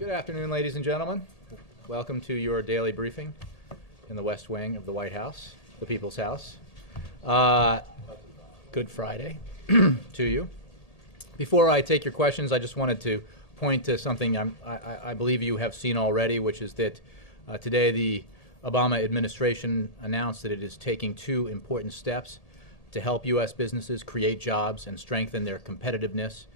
Good afternoon, ladies and gentlemen. Welcome to your daily briefing in the West Wing of the White House, the People's House. Good Friday to you. Before I take your questions, I just wanted to point to something I believe you have seen already, which is that today the Obama administration announced that it is taking two important steps to help U.S. businesses create jobs and strengthen their competitiveness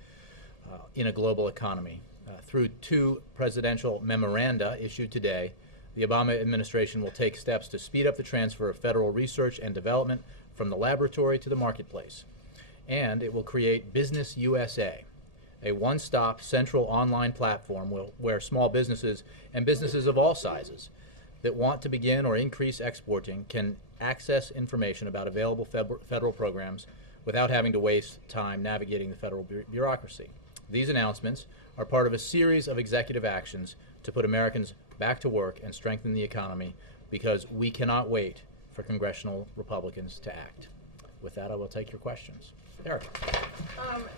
in a global economy. Through two presidential memoranda issued today, the Obama administration will take steps to speed up the transfer of federal research and development from the laboratory to the marketplace. And it will create Business USA, a one-stop central online platform where small businesses and businesses of all sizes that want to begin or increase exporting can access information about available federal programs without having to waste time navigating the federal bureaucracy. These announcements are part of a series of executive actions to put Americans back to work and strengthen the economy, because we cannot wait for congressional Republicans to act. With that, I will take your questions. Eric.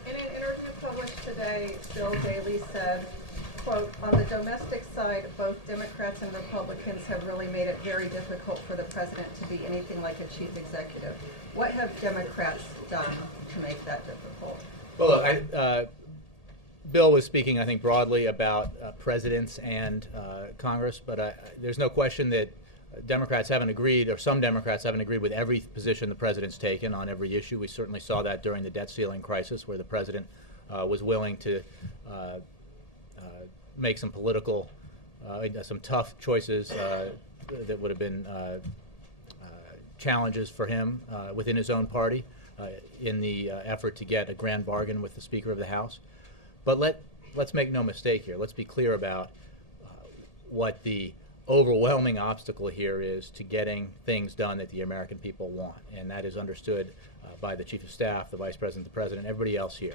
In an interview published today, Bill Daley said, quote, "On the domestic side, both Democrats and Republicans have really made it very difficult for the president to be anything like a chief executive. What have Democrats done to make that difficult?" Well, look, Bill was speaking, I think, broadly about presidents and Congress, but there's no question that Democrats haven't agreed, or some Democrats haven't agreed with every position the president's taken on every issue. We certainly saw that during the debt ceiling crisis, where the president was willing to make some political, some tough choices that would have been challenges for him within his own party in the effort to get a grand bargain with the Speaker of the House. But let's make no mistake here. Let's be clear about what the overwhelming obstacle here is to getting things done that the American people want, and that is understood by the Chief of Staff, the Vice President, the President, everybody else here.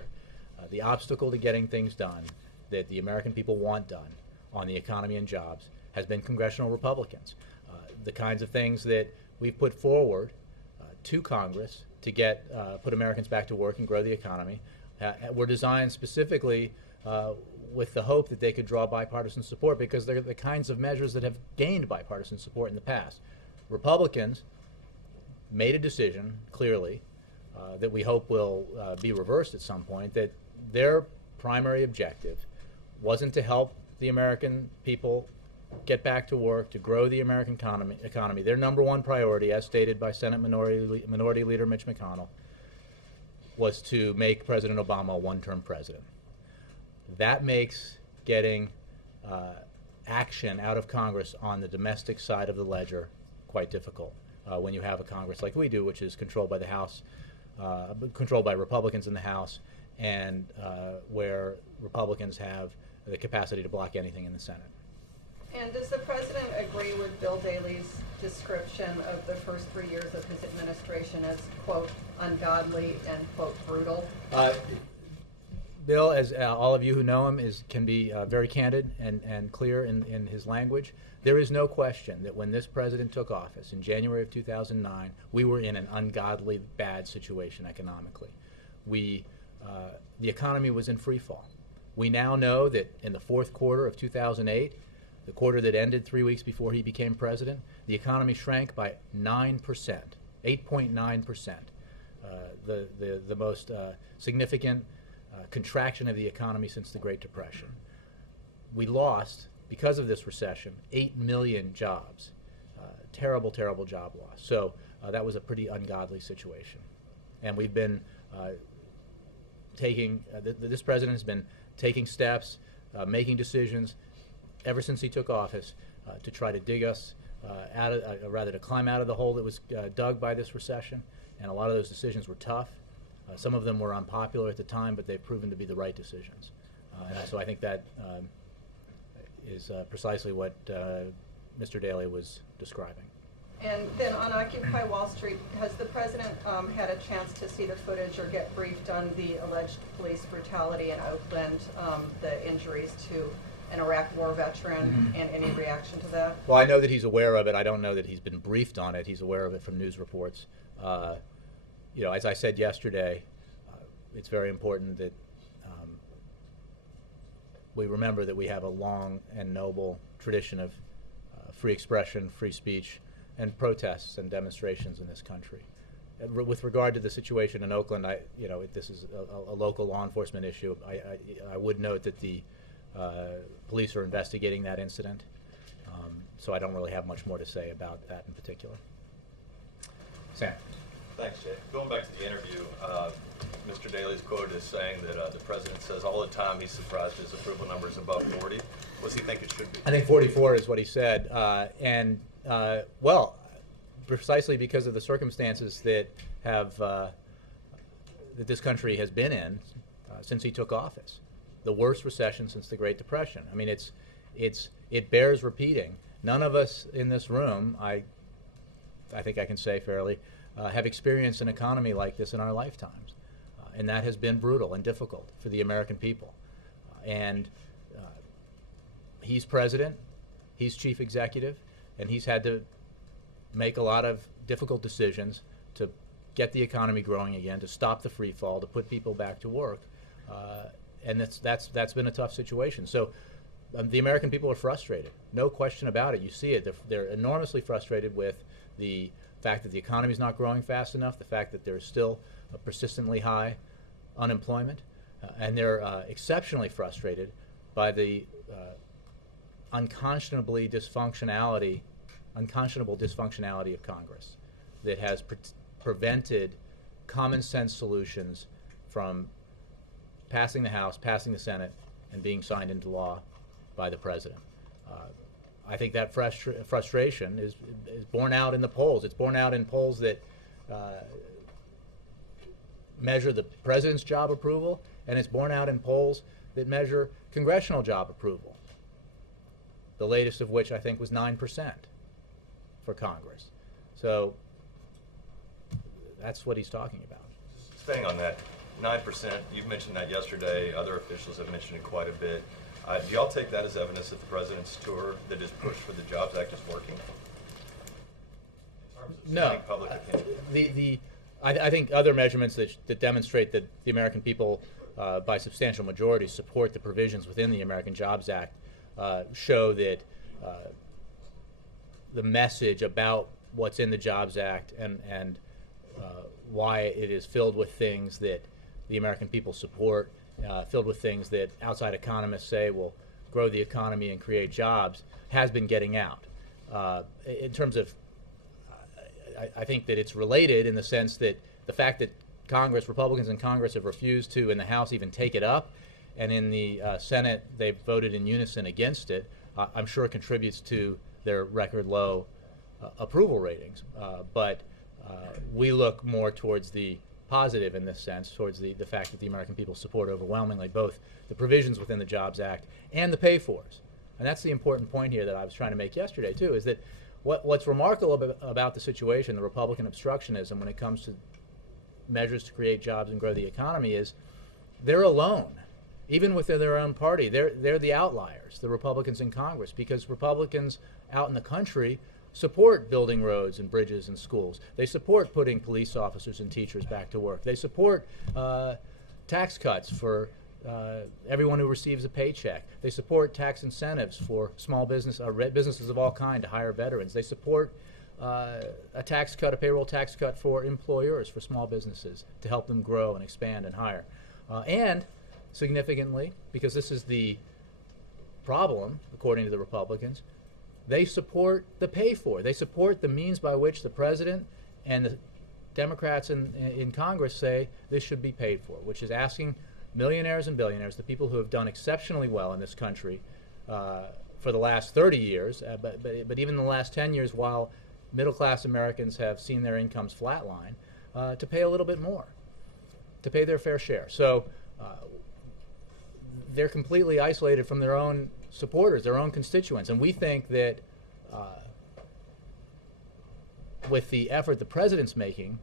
The obstacle to getting things done that the American people want done on the economy and jobs has been congressional Republicans. The kinds of things that we've put forward to Congress to put Americans back to work and grow the economy were designed specifically with the hope that they could draw bipartisan support, because they're the kinds of measures that have gained bipartisan support in the past. Republicans made a decision, clearly, that we hope will be reversed at some point, that their primary objective wasn't to help the American people get back to work, to grow the American economy. Their number one priority, as stated by Senate Minority Leader Mitch McConnell, was to make President Obama a one-term president. That makes getting action out of Congress on the domestic side of the ledger quite difficult when you have a Congress like we do, which is controlled by the House, controlled by Republicans in the House, and where Republicans have the capacity to block anything in the Senate. And does the president agree with Bill Daley's description of the first 3 years of his administration as, quote, ungodly and, quote, brutal? Bill, as all of you who know him, can be very candid and clear in his language. There is no question that when this president took office in January of 2009, we were in an ungodly bad situation economically. The economy was in free fall. We now know that in the fourth quarter of 2008, the quarter that ended 3 weeks before he became president, the economy shrank by 9%, 8.9%, the most significant contraction of the economy since the Great Depression. We lost, because of this recession, 8 million jobs. Terrible, terrible job loss. So that was a pretty ungodly situation. And we've been this president has been taking steps, making decisions ever since he took office to try to dig us to climb out of the hole that was dug by this recession. And a lot of those decisions were tough. Some of them were unpopular at the time, but they've proven to be the right decisions. And so I think that is precisely what Mr. Daley was describing. And then on Occupy Wall Street, has the president had a chance to see the footage or get briefed on the alleged police brutality in Oakland, the injuries to an Iraq war veteran, and any reaction to that? Well, I know that he's aware of it. I don't know that he's been briefed on it. He's aware of it from news reports. As I said yesterday, it's very important that we remember that we have a long and noble tradition of free expression, free speech, and protests and demonstrations in this country. With regard to the situation in Oakland, this is a local law enforcement issue. I would note that the police are investigating that incident, so I don't really have much more to say about that in particular. Sam. Thanks, Jay. Going back to the interview, Mr. Daley's quoted as saying that the president says all the time he's surprised his approval number is above 40. What does he think it should be? I think 44 is what he said, well, precisely because of the circumstances that that this country has been in since he took office, the worst recession since the Great Depression. I mean, it bears repeating. None of us in this room, I think I can say fairly, have experienced an economy like this in our lifetimes, and that has been brutal and difficult for the American people. He's president, he's chief executive, and he's had to make a lot of difficult decisions to get the economy growing again, to stop the free fall, to put people back to work, and that's been a tough situation. So the American people are frustrated, no question about it. You see it. They're enormously frustrated with the fact that the economy is not growing fast enough, the fact that there's still a persistently high unemployment, and they're exceptionally frustrated by the unconscionable dysfunctionality of Congress that has prevented common sense solutions from passing the House, passing the Senate, and being signed into law by the president. I think that frustration is borne out in the polls. It's borne out in polls that measure the president's job approval, and it's borne out in polls that measure congressional job approval, the latest of which I think was 9% for Congress. So that's what he's talking about. Staying on that, 9%, you mentioned that yesterday. Other officials have mentioned it quite a bit. Do y'all take that as evidence that the president's tour, that his push for the Jobs Act, is working? In terms of public opinion? I think other measurements that demonstrate that the American people, by substantial majority, support the provisions within the American Jobs Act show that the message about what's in the Jobs Act and why it is filled with things that the American people support, filled with things that outside economists say will grow the economy and create jobs, has been getting out. In terms of, I think that it's related in the sense that the fact that Republicans in Congress have refused to, in the House, even take it up, and in the Senate they've voted in unison against it, I'm sure contributes to their record low approval ratings. But we look more towards the positive in this sense, towards the fact that the American people support overwhelmingly both the provisions within the Jobs Act and the pay-fors. And that's the important point here that I was trying to make yesterday, too, is that what's remarkable about the situation, the Republican obstructionism when it comes to measures to create jobs and grow the economy, is they're alone. Even within their own party, they're the outliers, the Republicans in Congress, because Republicans out in the country support building roads and bridges and schools. They support putting police officers and teachers back to work. They support tax cuts for everyone who receives a paycheck. They support tax incentives for small businesses of all kinds to hire veterans. They support a payroll tax cut for employers, for small businesses, to help them grow and expand and hire. And significantly, because this is the problem, according to the Republicans, they support the pay-for. They support the means by which the president and the Democrats in Congress say this should be paid for, which is asking millionaires and billionaires, the people who have done exceptionally well in this country for the last 30 years, but even in the last 10 years, while middle-class Americans have seen their incomes flatline, to pay a little bit more, to pay their fair share. So they're completely isolated from their own supporters, their own constituents. And we think that with the effort the president's making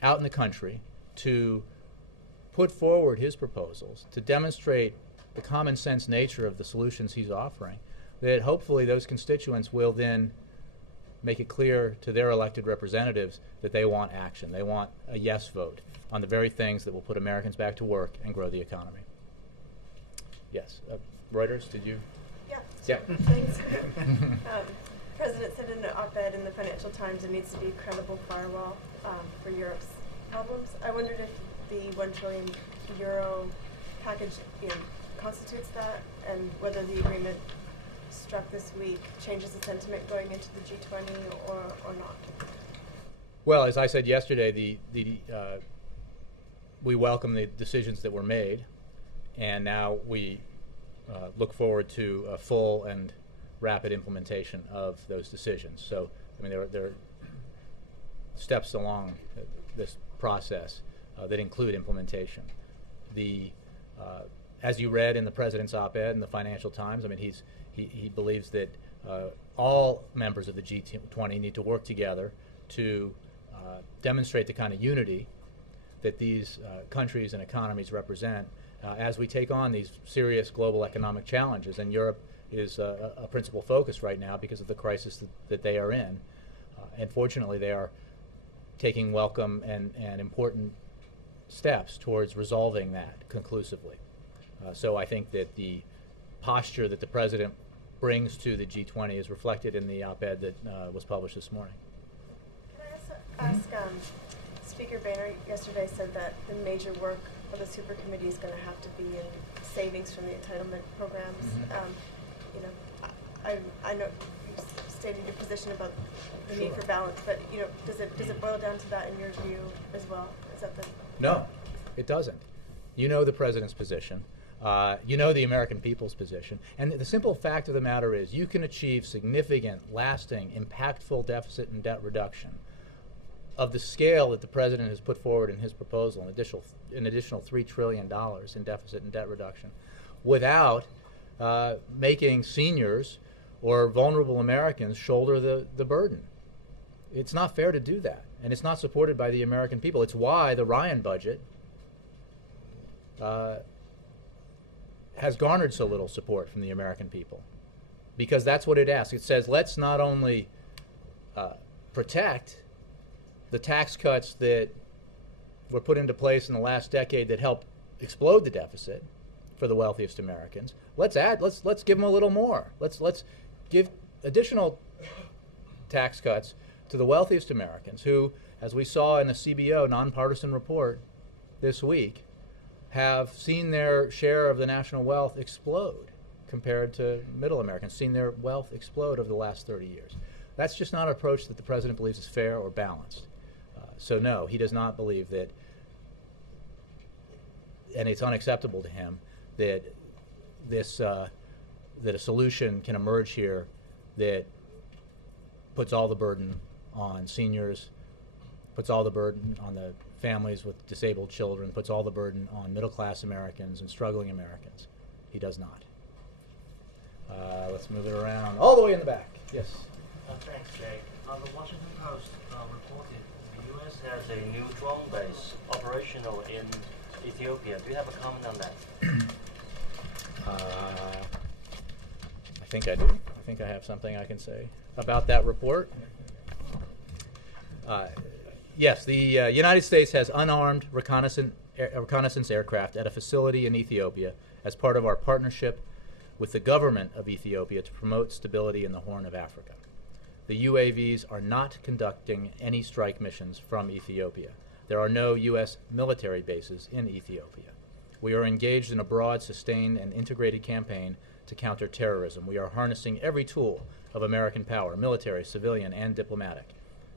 out in the country to put forward his proposals, to demonstrate the common sense nature of the solutions he's offering, that hopefully those constituents will then make it clear to their elected representatives that they want action. They want a yes vote on the very things that will put Americans back to work and grow the economy. Yes. Reuters, did you? Yeah. Yeah. Thanks. President said in an op-ed in the Financial Times it needs to be a credible firewall for Europe's problems. I wondered if the €1 trillion package constitutes that, and whether the agreement struck this week changes the sentiment going into the G20 or not. Well, as I said yesterday, we welcome the decisions that were made, and now we look forward to a full and rapid implementation of those decisions. So, I mean, there are steps along this process that include implementation. As you read in the president's op-ed in the Financial Times, I mean, he believes that all members of the G20 need to work together to demonstrate the kind of unity that these countries and economies represent as we take on these serious global economic challenges. And Europe is a principal focus right now because of the crisis that they are in. And fortunately, they are taking welcome and important steps towards resolving that conclusively. So I think that the posture that the president brings to the G20 is reflected in the op-ed that was published this morning. Can I also ask, Speaker Boehner yesterday said that the major work of the super committee is going to have to be in savings from the entitlement programs. Mm-hmm. I know you stated your position about the need for balance, but does it boil down to that in your view as well? Is that the No, it doesn't. You know the president's position. You know the American people's position. And the simple fact of the matter is you can achieve significant, lasting, impactful deficit and debt reduction of the scale that the president has put forward in his proposal, an additional $3 trillion in deficit and debt reduction, without making seniors or vulnerable Americans shoulder the burden. It's not fair to do that, and it's not supported by the American people. It's why the Ryan budget has garnered so little support from the American people, because that's what it asks. It says, let's not only protect the tax cuts that were put into place in the last decade that helped explode the deficit for the wealthiest Americans. Let's give them a little more. Let's give additional tax cuts to the wealthiest Americans who, as we saw in a CBO nonpartisan report this week, have seen their share of the national wealth explode compared to middle Americans, seen their wealth explode over the last 30 years. That's just not an approach that the president believes is fair or balanced. So no, he does not believe that, and it's unacceptable to him, that that a solution can emerge here that puts all the burden on seniors, puts all the burden on the families with disabled children, puts all the burden on middle-class Americans and struggling Americans. He does not. Let's move it around. All the way in the back. Yes. Thanks, Jake. The Washington Post reported the U.S. has a new drone base operational in Ethiopia. Do you have a comment on that? I think I do. I think I have something I can say about that report. Yes, the United States has unarmed reconnaissance aircraft at a facility in Ethiopia as part of our partnership with the government of Ethiopia to promote stability in the Horn of Africa. The UAVs are not conducting any strike missions from Ethiopia. There are no U.S. military bases in Ethiopia. We are engaged in a broad, sustained, and integrated campaign to counter terrorism. We are harnessing every tool of American power, military, civilian, and diplomatic.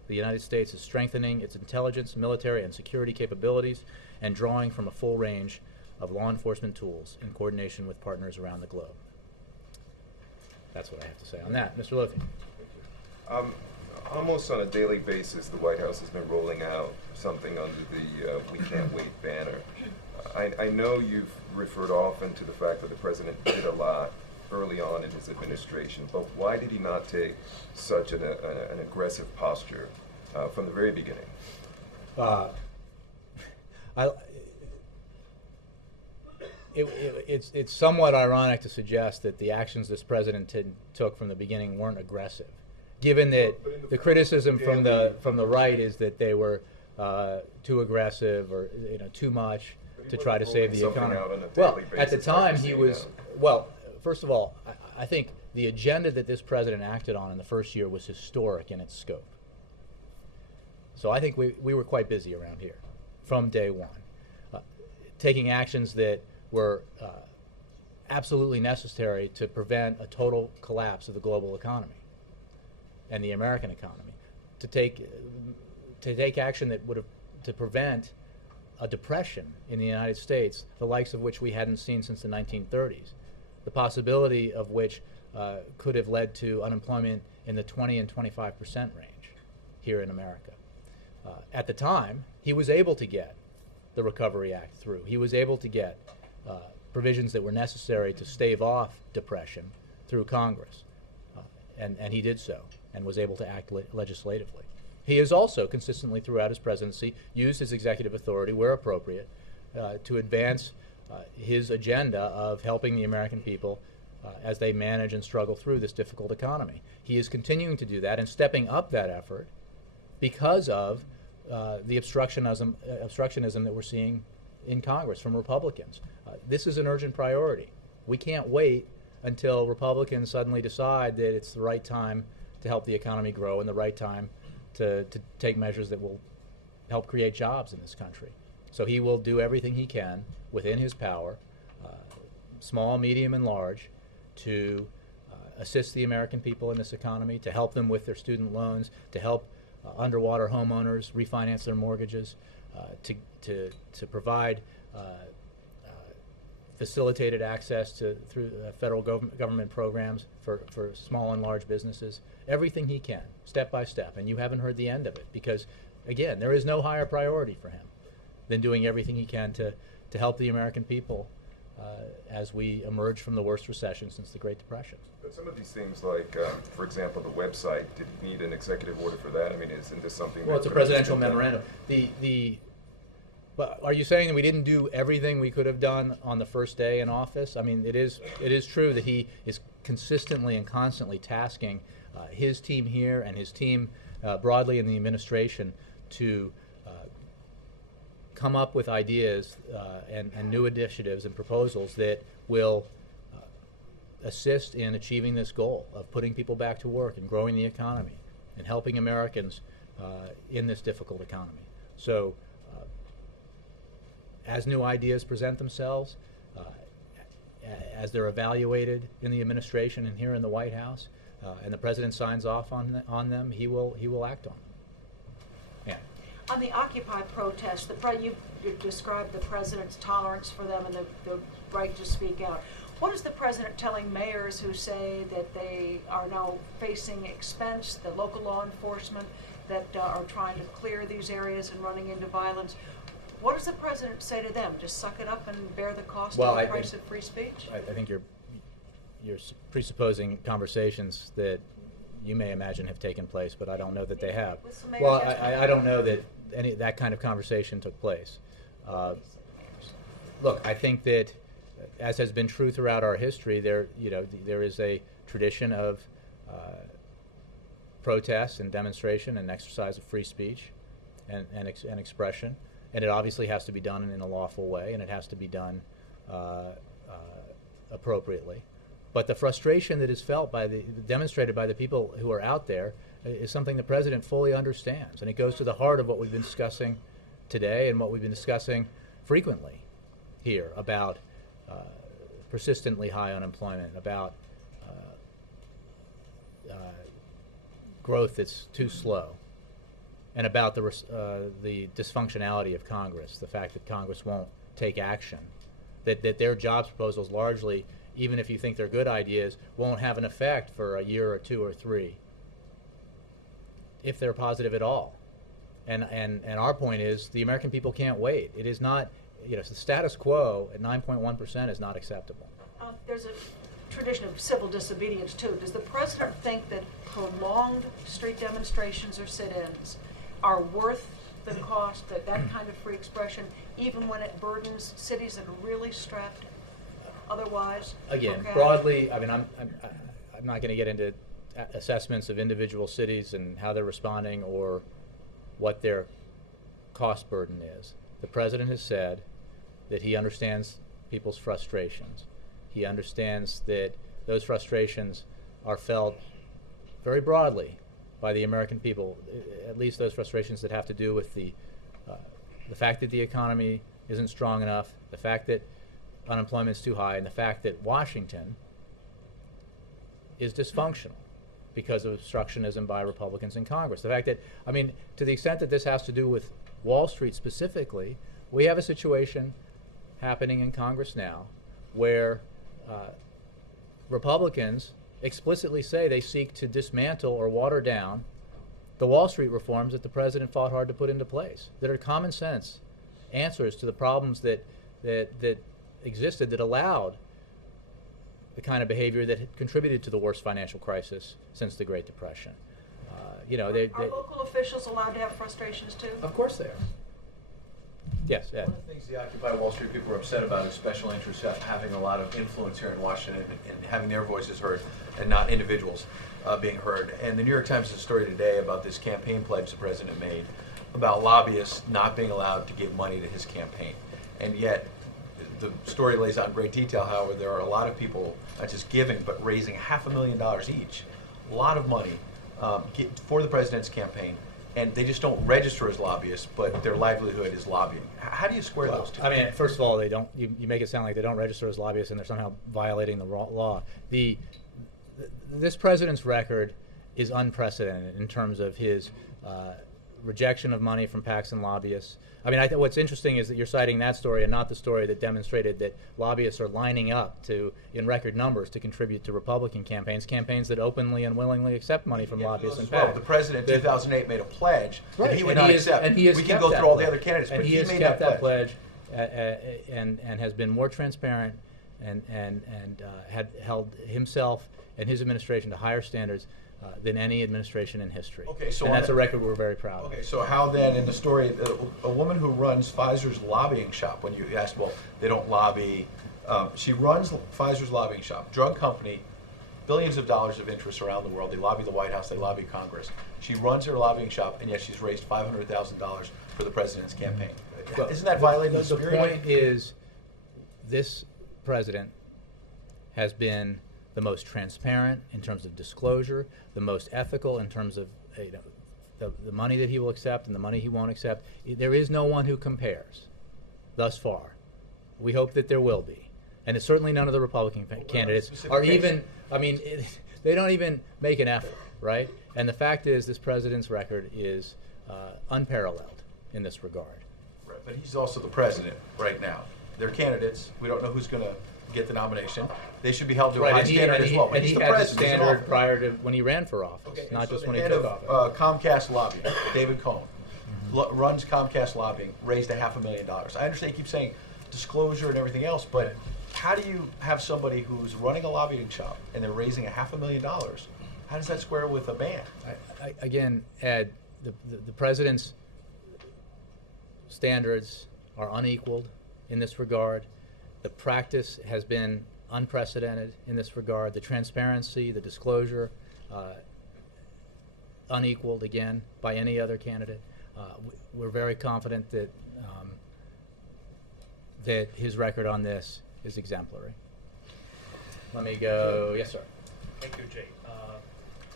The United States is strengthening its intelligence, military, and security capabilities and drawing from a full range of law enforcement tools in coordination with partners around the globe. That's what I have to say on that. Mr. Lofi. Almost on a daily basis, the White House has been rolling out something under the We Can't Wait banner. I know you've referred often to the fact that the president did a lot early on in his administration, but why did he not take such an aggressive posture from the very beginning? It's somewhat ironic to suggest that the actions this president took from the beginning weren't aggressive, given that the criticism from the right is that they were too aggressive or too much. to try to save the Something economy. out on a Well, daily at the basis, like time we're he seeing was, now. well, first of all, I think the agenda that this president acted on in the first year was historic in its scope. So I think we were quite busy around here from day one, taking actions that were absolutely necessary to prevent a total collapse of the global economy and the American economy, to take action that would have to prevent a depression in the United States, the likes of which we hadn't seen since the 1930s, the possibility of which could have led to unemployment in the 20 and 25% range here in America. At the time, he was able to get the Recovery Act through. He was able to get provisions that were necessary to stave off depression through Congress, and he did so and was able to act legislatively. He has also consistently throughout his presidency used his executive authority where appropriate to advance his agenda of helping the American people as they manage and struggle through this difficult economy. He is continuing to do that and stepping up that effort because of the obstructionism that we're seeing in Congress from Republicans. This is an urgent priority. We can't wait until Republicans suddenly decide that it's the right time to help the economy grow and the right time to take measures that will help create jobs in this country. So he will do everything he can within his power, small, medium, and large, to assist the American people in this economy, to help them with their student loans, to help underwater homeowners refinance their mortgages, to provide facilitated access through federal government programs for small and large businesses. Everything he can, step by step, and you haven't heard the end of it because, again, there is no higher priority for him than doing everything he can to help the American people as we emerge from the worst recession since the Great Depression. But some of these things, like, for example, the website, did it need an executive order for that? I mean, isn't this something Well, that it's a could have just presidential been done? memorandum. But are you saying that we didn't do everything we could have done on the first day in office? I mean, it is true that he is consistently and constantly tasking his team here and his team broadly in the administration to come up with ideas and new initiatives and proposals that will assist in achieving this goal of putting people back to work and growing the economy and helping Americans in this difficult economy. So as new ideas present themselves, as they're evaluated in the administration and here in the White House, and the president signs off on them, he will act on them. Yeah. On the Occupy protest, you described the president's tolerance for them and the right to speak out. What is the president telling mayors who say that they are now facing expense, the local law enforcement that are trying to clear these areas and running into violence? What does the president say to them? Just suck it up and bear the cost of the price of free speech? I think you're presupposing conversations that you may imagine have taken place, but I don't know that they have. Well, I don't know that that kind of conversation took place. Look, I think that, as has been true throughout our history, there is a tradition of protest and demonstration and exercise of free speech and expression, and it obviously has to be done in a lawful way, and it has to be done appropriately. But the frustration that is demonstrated by the people who are out there is something the president fully understands, and it goes to the heart of what we've been discussing today and what we've been discussing frequently here about persistently high unemployment, about growth that's too slow, and about the dysfunctionality of Congress, the fact that Congress won't take action, that their jobs proposals largely, even if you think they're good ideas, won't have an effect for a year or two or three, if they're positive at all. And our point is the American people can't wait. It is not, the status quo at 9.1% is not acceptable. There's a tradition of civil disobedience too. Does the president think that prolonged street demonstrations or sit-ins are worth the cost, that kind of free expression, even when it burdens cities that are really strapped otherwise? Again, okay. Broadly, I mean, I'm not going to get into assessments of individual cities and how they're responding or what their cost burden is. The president has said that he understands people's frustrations. He understands that those frustrations are felt very broadly by the American people, at least those frustrations that have to do with the fact that the economy isn't strong enough, the fact that unemployment is too high, and the fact that Washington is dysfunctional because of obstructionism by Republicans in Congress. The fact that, I mean, to the extent that this has to do with Wall Street specifically, we have a situation happening in Congress now where Republicans explicitly say they seek to dismantle or water down the Wall Street reforms that the president fought hard to put into place, that are common sense answers to the problems that existed, that allowed the kind of behavior that had contributed to the worst financial crisis since the Great Depression. You know, Are local officials allowed to have frustrations too? of course they are. Yes, Ed. One of the things the Occupy Wall Street people are upset about is special interests having a lot of influence here in Washington and having their voices heard and not individuals being heard. And the New York Times has a story today about this campaign pledge the president made about lobbyists not being allowed to give money to his campaign. And yet, the story lays out in great detail, however, there are a lot of people not just giving, but raising $500,000 each, a lot of money for the president's campaign, and they just don't register as lobbyists, but their livelihood is lobbying. How do you square those two? I mean, first of all, they don't. You make it sound like they don't register as lobbyists and they're somehow violating the law. This president's record is unprecedented in terms of his rejection of money from PACs and lobbyists. I mean, what's interesting is that you're citing that story and not the story that demonstrated that lobbyists are lining up in record numbers to contribute to Republican campaigns that openly and willingly accept money from lobbyists and PACs. The president in 2008 made a pledge that he would not accept. And he has we can kept go that through all the pledge. other candidates, and but he has made kept that pledge. and has been more transparent and had held himself and his administration to higher standards than any administration in history. Okay, so and that's a record we're very proud of. Okay, so how then in the story, a woman who runs Pfizer's lobbying shop, when you asked, well, they don't lobby, she runs Pfizer's lobbying shop, drug company, billions of dollars of interest around the world. They lobby the White House, they lobby Congress. She runs her lobbying shop, and yet she's raised $500,000 for the president's campaign. Well, Isn't that violating the spirit? The point is, this president has been the most transparent in terms of disclosure, the most ethical in terms of the money that he will accept and the money he won't accept. There is no one who compares thus far. We hope that there will be. And it's certainly none of the Republican candidates are even, I mean, they don't even make an effort, right? And the fact is this president's record is unparalleled in this regard. Right, but he's also the president right now. They're candidates. We don't know who's going to get the nomination. They should be held to a high standard as well. But And he's he the had the president. He's standard an prior to when he ran for office, Okay, not so just the when he head took of office. Comcast lobbying, David Cohn, runs Comcast lobbying, raised $500,000. I understand you keep saying disclosure and everything else, but how do you have somebody who's running a lobbying shop and they're raising $500,000? How does that square with a ban? Again, Ed, the president's standards are unequaled in this regard. The practice has been unprecedented in this regard. The transparency, the disclosure, unequaled again by any other candidate. We're very confident that that his record on this is exemplary. Let me go. Yes, sir. Thank you, Jay.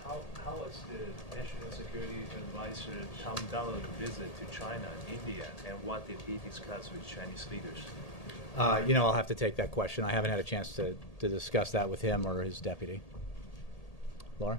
How was the National Security Advisor Tom Dillon visit to China and India, and what did he discuss with Chinese leaders? I'll have to take that question. I haven't had a chance to discuss that with him or his deputy. Laura?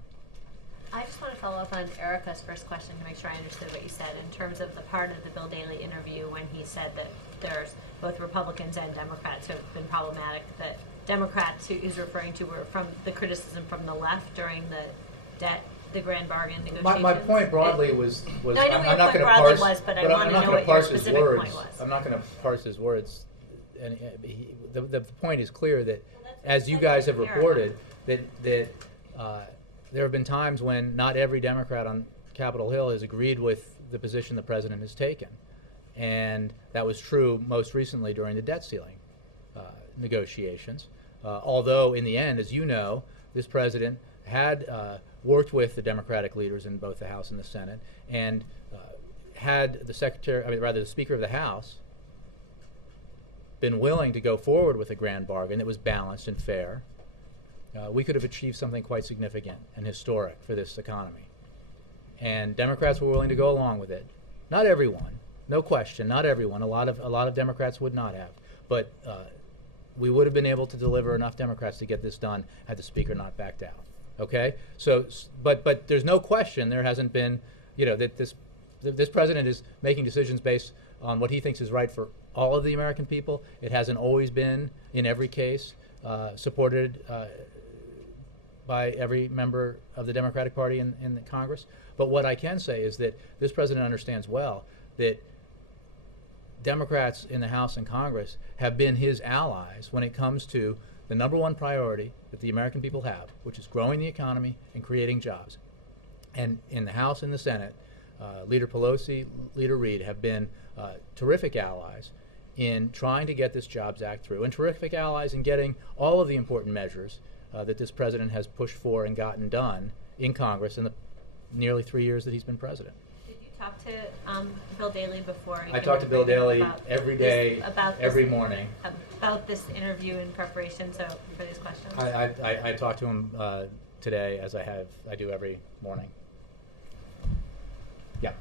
I just want to follow up on Erica's first question to make sure I understood what you said in terms of the part of the Bill Daley interview when he said that there's both Republicans and Democrats who have been problematic. That Democrats who he's referring to were from the criticism from the left during the grand bargain negotiations. My point broadly was No, I know what your I'm not point going to broadly parse, was, but I I'm want to not know gonna what your parse his specific words. point was. I'm not going to parse his words. And the point is clear that, Well, as you that's guys have Erica. reported, that there have been times when not every Democrat on Capitol Hill has agreed with the position the president has taken, and that was true most recently during the debt ceiling negotiations. Although in the end, as you know, this president had worked with the Democratic leaders in both the House and the Senate, and had the Speaker of the House been willing to go forward with a grand bargain that was balanced and fair, we could have achieved something quite significant and historic for this economy. And Democrats were willing to go along with it. Not everyone, no question, not everyone. A lot of Democrats would not have, but we would have been able to deliver enough Democrats to get this done had the Speaker not backed out. Okay, so but there's no question there hasn't been, that this president is making decisions based on what he thinks is right for all of the American people. It hasn't always been, in every case, supported by every member of the Democratic Party in the Congress. But what I can say is that this president understands well that Democrats in the House and Congress have been his allies when it comes to the number one priority that the American people have, which is growing the economy and creating jobs. And in the House and the Senate, Leader Pelosi, Leader Reid have been terrific allies in trying to get this Jobs Act through, and terrific allies in getting all of the important measures that this president has pushed for and gotten done in Congress in the nearly 3 years that he's been president. Did you talk to Bill Daley before? I talk to Bill Daley every day, every morning. About this interview in preparation, so for these questions. I talked to him today, as I do every morning. Yeah.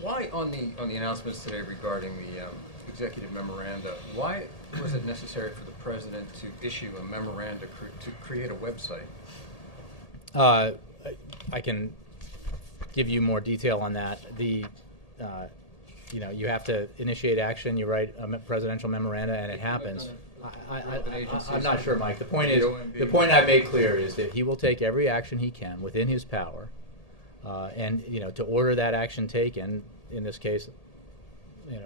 Why on the announcements today regarding the executive memoranda, why was it necessary for the president to issue a memoranda to create a website? I can give you more detail on that. You have to initiate action. You write a presidential memoranda, and it happens. I'm not sure, Mike. The point I made clear is that he will take every action he can within his power, and to order that action taken, in this case,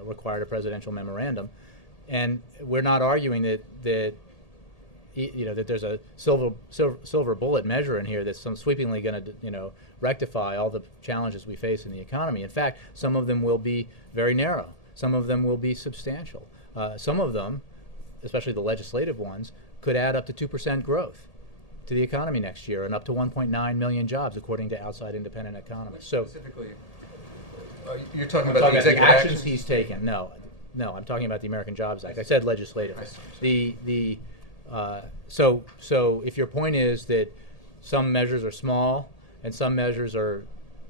required a presidential memorandum. And we're not arguing that there's a silver bullet measure in here that's sweepingly going to rectify all the challenges we face in the economy. In fact, some of them will be very narrow. Some of them will be substantial. Some of them, especially the legislative ones, could add up to 2% growth to the economy next year and up to 1.9 million jobs, according to outside independent economists. So specifically, you're talking I'm about talking the about executive the actions actions? he's taken. No, I'm talking about the American Jobs Act. I said legislative. So if your point is that some measures are small and some measures are,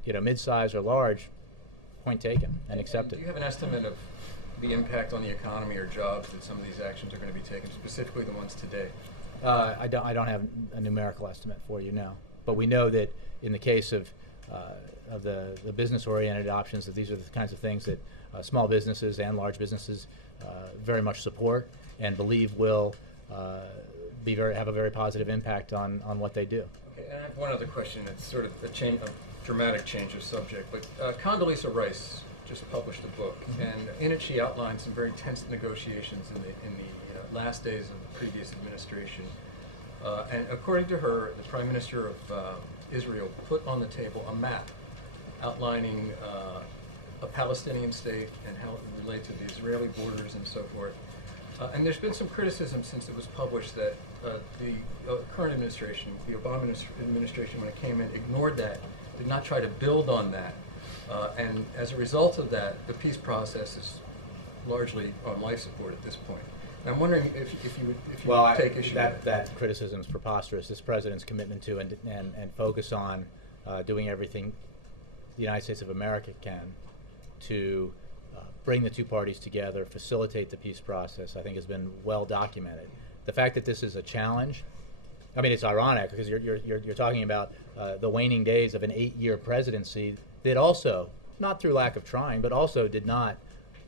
mid-size or large, point taken and accepted. Do you have an estimate of the impact on the economy or jobs that some of these actions are going to be taken, specifically the ones today? I don't have a numerical estimate for you, no. But we know that in the case of the business-oriented options, that these are the kinds of things that small businesses and large businesses very much support and believe will have a very positive impact on what they do. Okay, and I have one other question. It's sort of a dramatic change of subject. But Condoleezza Rice just published a book, and in it she outlined some very tense negotiations in the last days of the previous administration. And according to her, the Prime Minister of Israel put on the table a map outlining a Palestinian state and how it would relate to the Israeli borders and so forth. And there's been some criticism since it was published that the current administration, the Obama administration, when it came in, ignored that, did not try to build on that. And as a result of that, the peace process is largely on life support at this point. And I'm wondering if you would take issue with that. That criticism is preposterous. This president's commitment to and focus on doing everything the United States of America can to bring the two parties together, facilitate the peace process, I think has been well documented. The fact that this is a challenge, I mean, it's ironic because you're talking about the waning days of an 8-year presidency that also, not through lack of trying, but also did not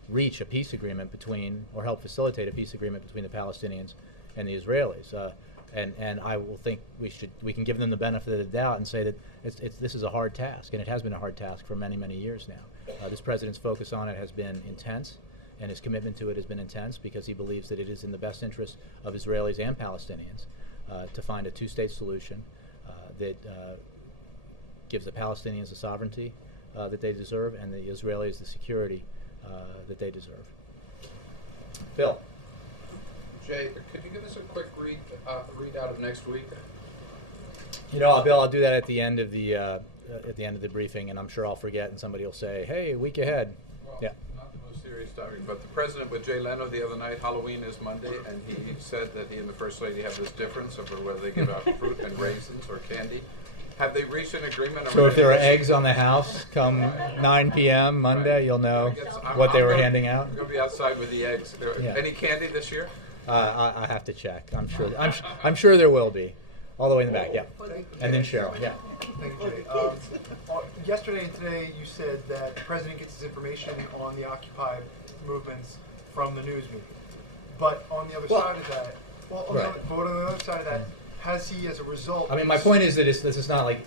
reach a peace agreement between, or help facilitate a peace agreement between the Palestinians and the Israelis. And I will think we can give them the benefit of the doubt and say that this is a hard task, and it has been a hard task for many, many years now. This president's focus on it has been intense, and his commitment to it has been intense because he believes that it is in the best interest of Israelis and Palestinians to find a two-state solution that gives the Palestinians the sovereignty that they deserve and the Israelis the security that they deserve. Bill. Jay, could you give us a quick readout of next week? Bill, I'll do that at the end of the briefing, and I'm sure I'll forget, and somebody will say, "Hey, a week ahead." Well, yeah. not the most serious serious topic, but the president with Jay Leno the other night, Halloween is Monday, and he said that he and the First Lady have this difference over whether they give out fruit and raisins or candy. Have they reached an agreement? So if there are eggs on the house come 9 p.m. Monday, you'll know what they were handing out? I'm going to be outside with the eggs. Yeah. Any candy this year? I have to check. I'm sure there will be. All the way in the back, yeah. And then Cheryl, yeah. Thank you, Jay. Yesterday and today, you said that the president gets his information on the Occupy movements from the news media. But on the other side of that, on the other side of that, has he, as a result? I mean, my point is that this is not like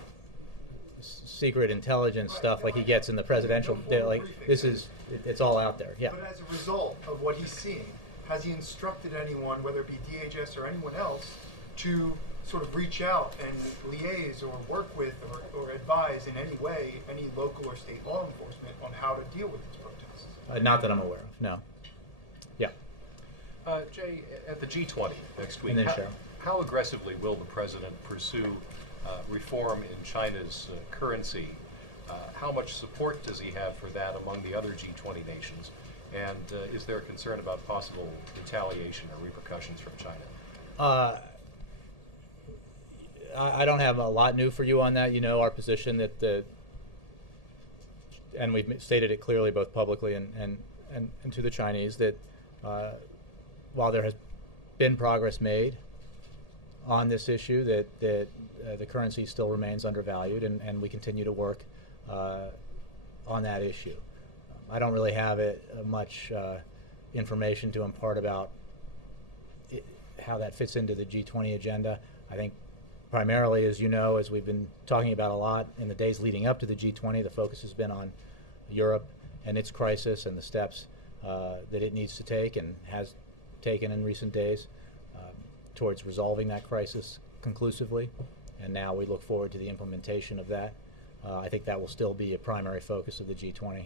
secret intelligence stuff like he gets in the presidential. Like this is, it's all out there. Yeah. But as a result of what he's seeing, has he instructed anyone, whether it be DHS or anyone else, to sort of reach out and liaise or work with or advise in any way any local or state law enforcement on how to deal with these protests? Not that I'm aware of. No. Yeah. Jay, at the G20 next week, And then Cheryl. how aggressively will the president pursue reform in China's currency? How much support does he have for that among the other G20 nations? And is there a concern about possible retaliation or repercussions from China? I don't have a lot new for you on that. You know our position that and we've stated it clearly both publicly and to the Chinese that while there has been progress made on this issue, that the currency still remains undervalued, and we continue to work on that issue. I don't really have much information to impart about how that fits into the G20 agenda. I think primarily, as you know, as we've been talking about a lot in the days leading up to the G20, the focus has been on Europe and its crisis and the steps that it needs to take and has taken in recent days towards resolving that crisis conclusively. And now we look forward to the implementation of that. I think that will still be a primary focus of the G20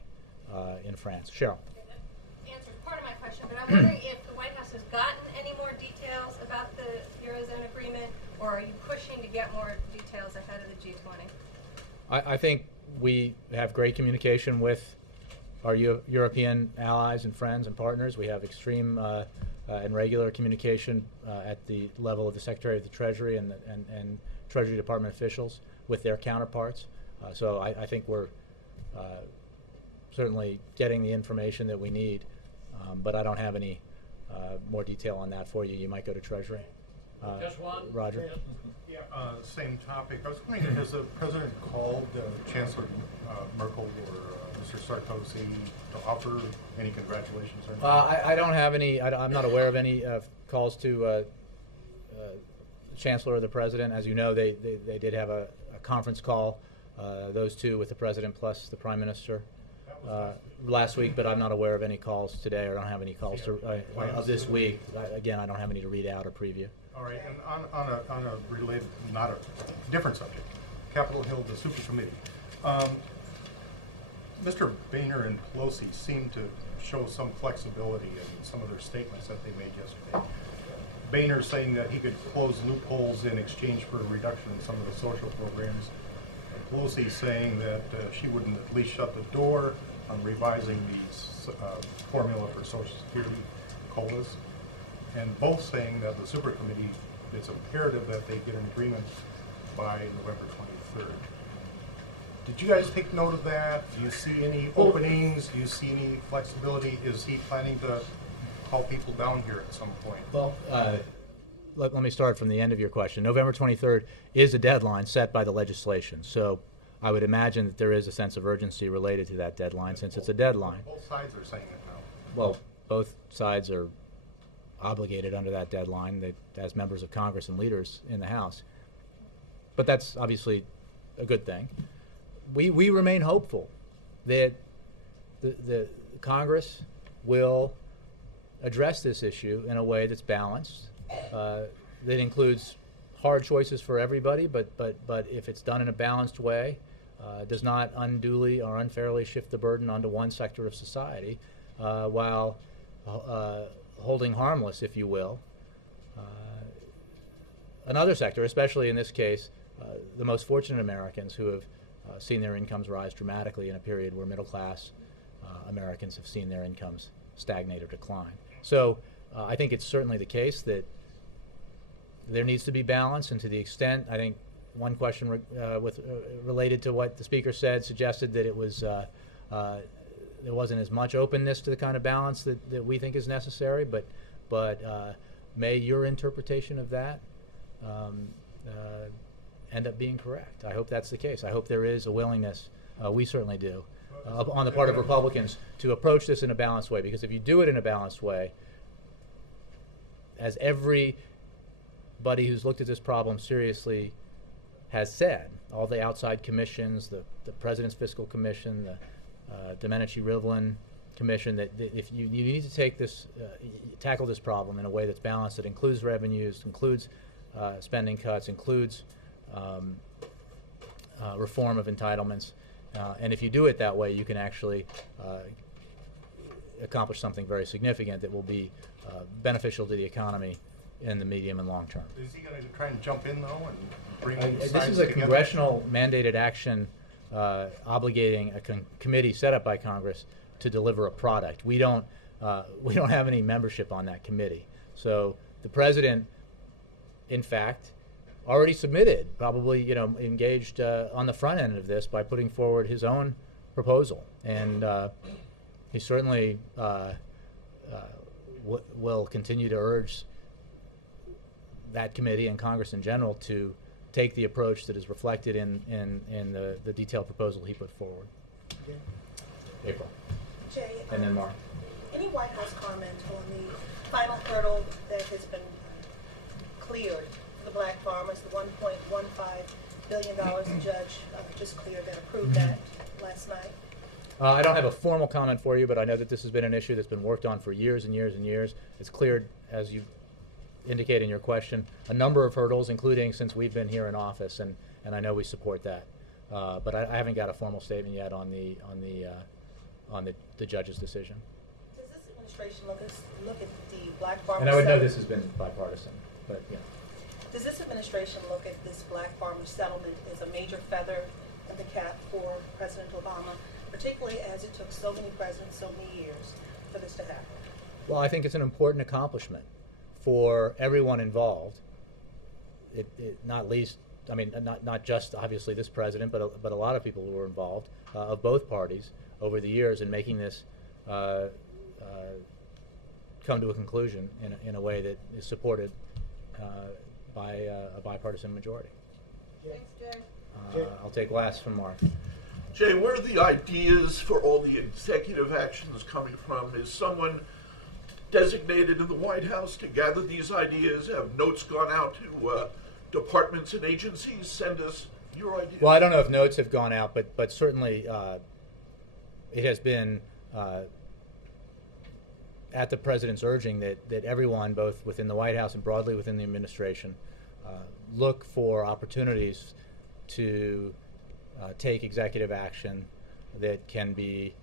in France. Cheryl. That answers part of my question, but I'm wondering if the White House has gotten any more details about the Eurozone agreement, or are you pushing to get more details ahead of the G20? I think we have great communication with our European allies and friends and partners. We have extreme and regular communication at the level of the Secretary of the Treasury and Treasury Department officials with their counterparts. So I think we're certainly getting the information that we need, but I don't have any more detail on that for you. You might go to Treasury. Just one. Roger. Yeah, same topic. I was wondering, has the president called Chancellor Merkel or Mr. Sarkozy to offer any congratulations or anything? I don't have any. I'm not aware of any calls to the Chancellor or the President. As you know, they did have a conference call, those two with the President plus the Prime Minister last week, but I'm not aware of any calls today, or don't have any calls of this week. Again, I don't have any to read out or preview. All right, and on a related, not a different subject, Capitol Hill, the super committee. Mr. Boehner and Pelosi seem to show some flexibility in some of their statements that they made yesterday. Boehner saying that he could close loopholes in exchange for a reduction in some of the social programs. And Pelosi saying that she wouldn't at least shut the door on revising the formula for Social Security COLAs. And both saying that the super committee, it's imperative that they get an agreement by November 23rd. Did you guys take note of that? Do you see any openings? Do you see any flexibility? Is he planning to call people down here at some point? Well, let me start from the end of your question. November 23rd is a deadline set by the legislation. So I would imagine that there is a sense of urgency related to that deadline, since it's a deadline. Both sides are saying it now. Well, both sides are obligated under that deadline as members of Congress and leaders in the House. But that's obviously a good thing. We remain hopeful that the Congress will address this issue in a way that's balanced, that includes hard choices for everybody, but if it's done in a balanced way, does not unduly or unfairly shift the burden onto one sector of society, while holding harmless, if you will, another sector, especially in this case, the most fortunate Americans who have seen their incomes rise dramatically in a period where middle-class Americans have seen their incomes stagnate or decline. So I think it's certainly the case that there needs to be balance, and to the extent, I think one question related to what the speaker said suggested that it was there wasn't as much openness to the kind of balance that we think is necessary, but may your interpretation of that end up being correct. I hope that's the case. I hope there is a willingness, we certainly do, on the part of Republicans to approach this in a balanced way, because if you do it in a balanced way, as everybody who's looked at this problem seriously has said, all the outside commissions, the President's Fiscal Commission, the Domenici-Rivlin Commission, that if you need to take this, tackle this problem in a way that's balanced, that includes revenues, includes spending cuts, includes reform of entitlements, and if you do it that way, you can actually accomplish something very significant that will be beneficial to the economy in the medium and long term. Is he going to try and jump in, though, and bring This sides is a together? congressional mandated action obligating a committee set up by Congress to deliver a product. We don't have any membership on that committee. So the president, in fact, already submitted, probably engaged on the front end of this by putting forward his own proposal, and he certainly will continue to urge that committee and Congress in general to take the approach that is reflected in the detailed proposal he put forward. April. Jay, And then Mark. any White House comment on the final hurdle that has been cleared for the black farmers, the $1.15 billion the judge just cleared that approved that last night? I don't have a formal comment for you, but I know that this has been an issue that's been worked on for years and years and years. It's cleared, as you indicate in your question, a number of hurdles, including since we've been here in office, and I know we support that. But I haven't got a formal statement yet on the judge's decision. Does this administration look at the black farmers? And I would know this has been bipartisan, but yeah. Does this administration look at this black farmer settlement as a major feather in the cap for President Obama, particularly as it took so many presidents so many years for this to happen? Well, I think it's an important accomplishment for everyone involved. Not least, I mean, not just obviously this president, but a lot of people who were involved of both parties over the years in making this come to a conclusion in a way that is supported by a bipartisan majority. Thanks, Jay. I'll take last from Mark. Jay, where are the ideas for all the executive actions coming from? Is someone designated in the White House to gather these ideas? Have notes gone out to departments and agencies? Send us your ideas. Well, I don't know if notes have gone out, but certainly it has been at the president's urging that everyone, both within the White House and broadly within the administration, look for opportunities to take executive action that can be,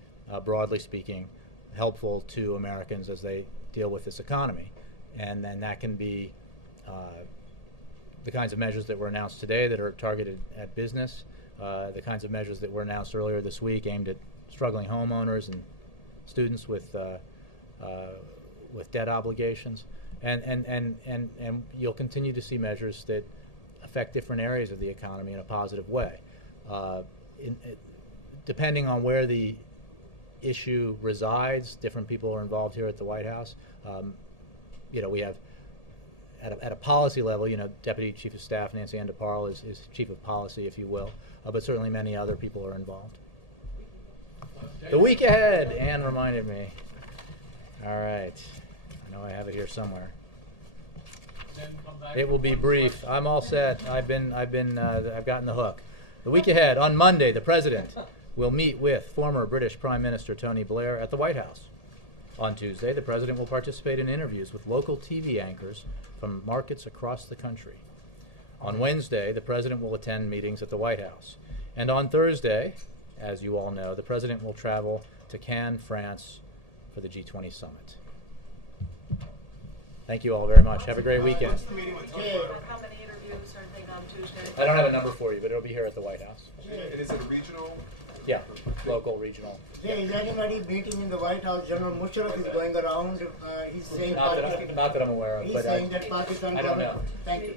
broadly speaking, helpful to Americans as they deal with this economy. And then that can be the kinds of measures that were announced today that are targeted at business, the kinds of measures that were announced earlier this week aimed at struggling homeowners and students with debt obligations. And you'll continue to see measures that affect different areas of the economy in a positive way. Depending on where the issue resides, different people are involved here at the White House. We have at a policy level, Deputy Chief of Staff Nancy Andaparle is Chief of Policy, if you will, but certainly many other people are involved. The week ahead, Ann reminded me. All right, I know I have it here somewhere. It will be brief. I'm all set. I've gotten the hook. The week ahead, on Monday, the President will meet with former British Prime Minister Tony Blair at the White House. On Tuesday, the President will participate in interviews with local TV anchors from markets across the country. On Wednesday, the President will attend meetings at the White House. And on Thursday, as you all know, the President will travel to Cannes, France for the G20 Summit. Thank you all very much. Have a great weekend. How many interviews are they on Tuesday? I don't have a number for you, but it'll be here at the White House. And is it a regional Yeah, local, regional. Yeah, is anybody meeting in the White House? General Musharraf is going around. He's saying Not that I'm aware of, he's but saying that Pakistan I don't government. know. Thank you.